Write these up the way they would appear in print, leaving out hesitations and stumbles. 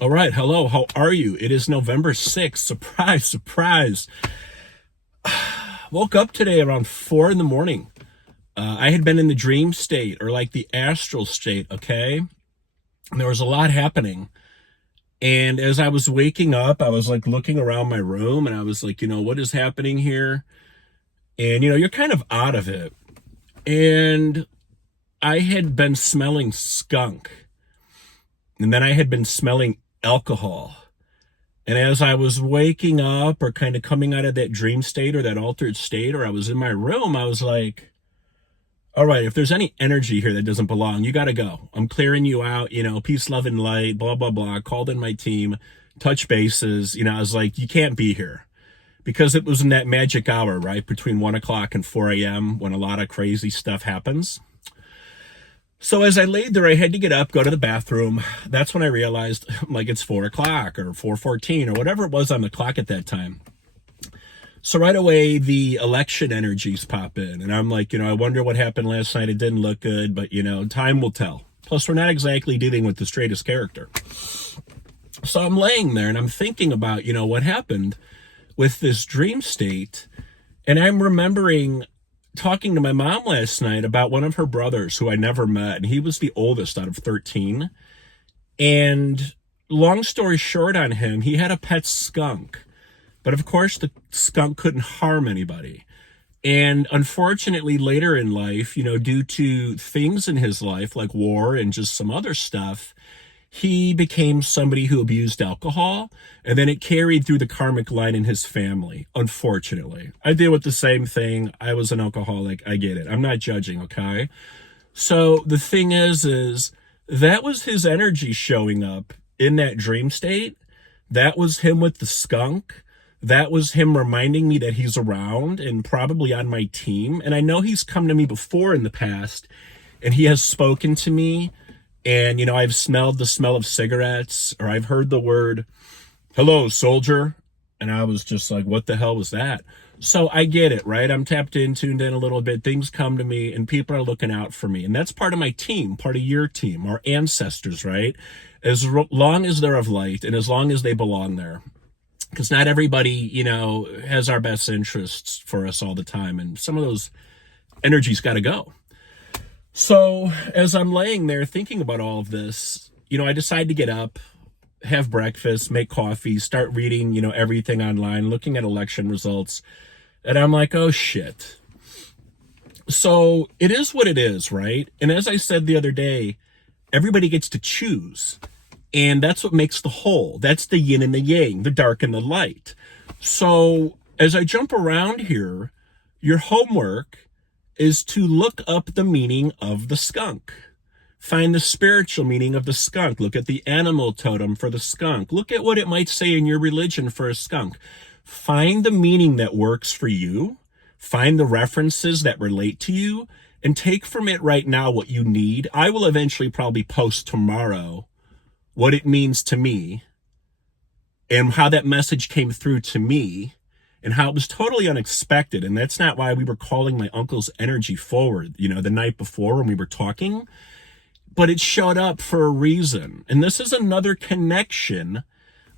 All right. Hello. How are you? It is November 6th. Surprise, surprise. Woke up today around 4 in the morning. I had been in the dream state or like the astral state, okay? And there was a lot happening. And as I was waking up, I was like looking around my room and I was like, what is happening here? And, you're kind of out of it. And I had been smelling skunk. And then I had been smelling alcohol. And as I was waking up or kind of coming out of that dream state or that altered state, or I was in my room, I was like, all right, if there's any energy here that doesn't belong, you got to go. I'm clearing you out, peace, love, and light, blah, blah, blah. Called in my team, touch bases. I was like, you can't be here. Because it was in that magic hour, right? Between 1 o'clock and 4 a.m. when a lot of crazy stuff happens. So as I laid there, I had to get up, go to the bathroom. That's when I realized, like, it's 4 o'clock or 4:14 or whatever it was on the clock at that time. So right away, the election energies pop in. And I'm like, I wonder what happened last night. It didn't look good, but, time will tell. Plus, we're not exactly dealing with the straightest character. So I'm laying there and I'm thinking about, what happened with this dream state. And I'm remembering talking to my mom last night about one of her brothers who I never met, and he was the oldest out of 13. And long story short on him, he had a pet skunk. But of course, the skunk couldn't harm anybody. And unfortunately, later in life, due to things in his life like war and just some other stuff, he became somebody who abused alcohol, and then it carried through the karmic line in his family, unfortunately. I deal with the same thing. I was an alcoholic. I get it. I'm not judging, okay? So the thing is that was his energy showing up in that dream state. That was him with the skunk. That was him reminding me that he's around and probably on my team. And I know he's come to me before in the past, and he has spoken to me. And, I've smelled the smell of cigarettes, or I've heard the word, hello, soldier. And I was just like, what the hell was that? So I get it, right? I'm tapped in, tuned in a little bit. Things come to me and people are looking out for me. And that's part of my team, part of your team, our ancestors, right? As long as they're of light and as long as they belong there. Because not everybody, has our best interests for us all the time. And some of those energies got to go. So as I'm laying there thinking about all of this, I decide to get up, have breakfast, make coffee, start reading, everything online, looking at election results. And I'm like, oh, shit. So it is what it is, right? And as I said the other day, everybody gets to choose. And that's what makes the whole. That's the yin and the yang, the dark and the light. So as I jump around here, your homework is to look up the meaning of the skunk. Find the spiritual meaning of the skunk. Look at the animal totem for the skunk. Look at what it might say in your religion for a skunk. Find the meaning that works for you. Find the references that relate to you and take from it right now what you need. I will eventually probably post tomorrow what it means to me and how that message came through to me. And how it was totally unexpected. And that's not why we were calling my uncle's energy forward, the night before when we were talking. But it showed up for a reason. And this is another connection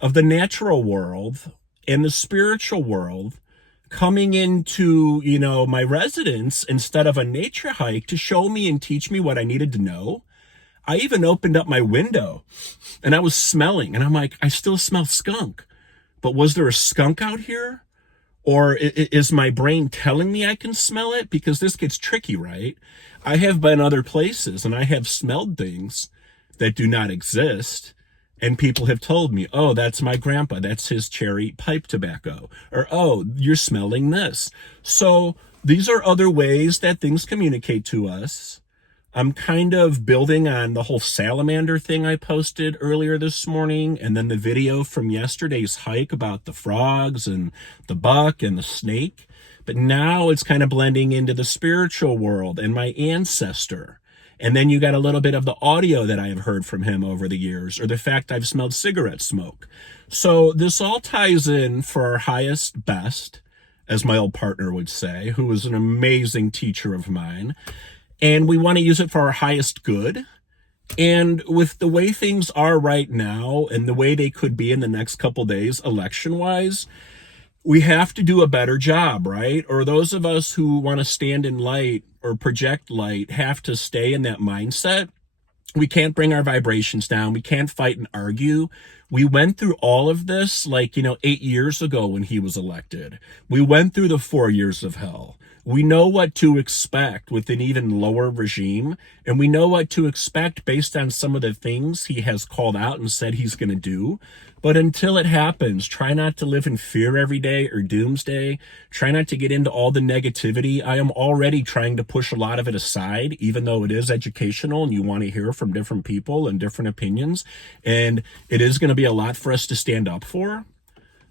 of the natural world and the spiritual world coming into, my residence instead of a nature hike to show me and teach me what I needed to know. I even opened up my window and I was smelling. And I'm like, I still smell skunk. But was there a skunk out here? Or is my brain telling me I can smell it? Because this gets tricky, right? I have been other places and I have smelled things that do not exist. And people have told me, oh, that's my grandpa. That's his cherry pipe tobacco. Or, oh, you're smelling this. So these are other ways that things communicate to us. I'm kind of building on the whole salamander thing I posted earlier this morning, and then the video from yesterday's hike about the frogs and the buck and the snake. But now it's kind of blending into the spiritual world and my ancestor. And then you got a little bit of the audio that I have heard from him over the years, or the fact I've smelled cigarette smoke. So this all ties in for our highest best, as my old partner would say, who was an amazing teacher of mine. And we want to use it for our highest good. And with the way things are right now and the way they could be in the next couple days, election wise, we have to do a better job, right? Or those of us who want to stand in light or project light have to stay in that mindset. We can't bring our vibrations down. We can't fight and argue. We went through all of this, like, 8 years ago when he was elected. We went through the 4 years of hell. We know what to expect with an even lower regime, and we know what to expect based on some of the things he has called out and said he's going to do. But until it happens, try not to live in fear every day or doomsday. Try not to get into all the negativity. I am already trying to push a lot of it aside, even though it is educational and you want to hear from different people and different opinions. And it is going to be a lot for us to stand up for.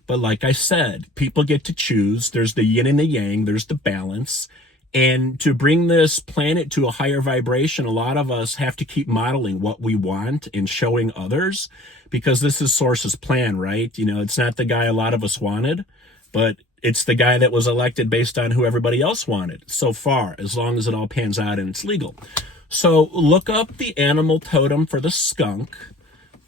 But like I said, people get to choose. There's the yin and the yang. There's the balance. And to bring this planet to a higher vibration, a lot of us have to keep modeling what we want and showing others, because this is Source's plan, right? It's not the guy a lot of us wanted, but it's the guy that was elected based on who everybody else wanted so far, as long as it all pans out and it's legal. So look up the animal totem for the skunk.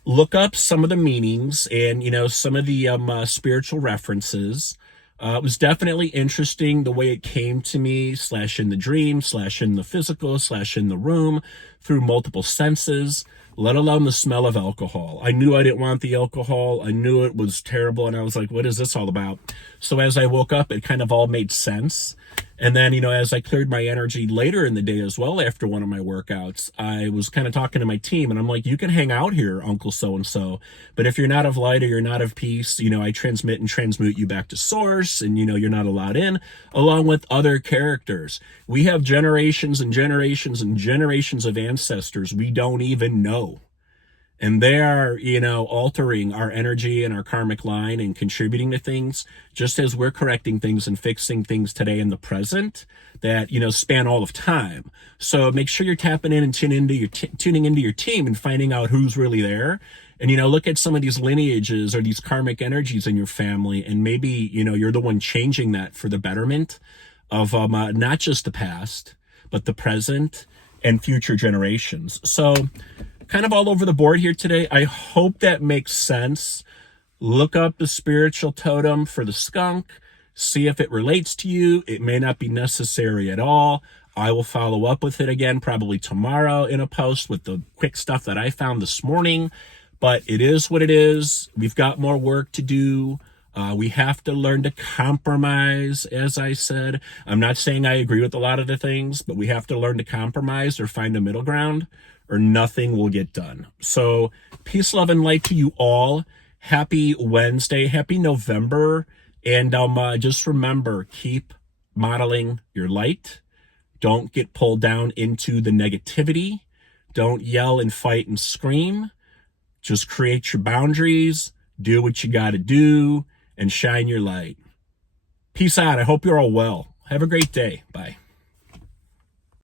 Look up some of the meanings and, some of the spiritual references. It was definitely interesting the way it came to me, / in the dream, / in the physical, / in the room, through multiple senses, let alone the smell of alcohol. I knew I didn't want the alcohol. I knew it was terrible. And I was like, what is this all about? So as I woke up, it kind of all made sense. And then, as I cleared my energy later in the day as well, after one of my workouts, I was kind of talking to my team and I'm like, you can hang out here, Uncle So-and-so, but if you're not of light or you're not of peace, I transmit and transmute you back to source, and, you're not allowed in, along with other characters. We have generations and generations and generations of ancestors we don't even know. And they are, altering our energy and our karmic line and contributing to things, just as we're correcting things and fixing things today in the present that, span all of time. So make sure you're tapping in and tuning into your team and finding out who's really there. And, look at some of these lineages or these karmic energies in your family. And maybe, you're the one changing that for the betterment of not just the past, but the present and future generations. So kind of all over the board here today. I hope that makes sense. Look up the spiritual totem for the skunk. See if it relates to you. It may not be necessary at all. I will follow up with it again, probably tomorrow in a post with the quick stuff that I found this morning. But it is what it is. We've got more work to do. We have to learn to compromise, as I said. I'm not saying I agree with a lot of the things, but we have to learn to compromise or find a middle ground, or nothing will get done. So peace, love, and light to you all. Happy Wednesday. Happy November. And just remember, keep modeling your light. Don't get pulled down into the negativity. Don't yell and fight and scream. Just create your boundaries. Do what you got to do and shine your light. Peace out. I hope you're all well. Have a great day. Bye.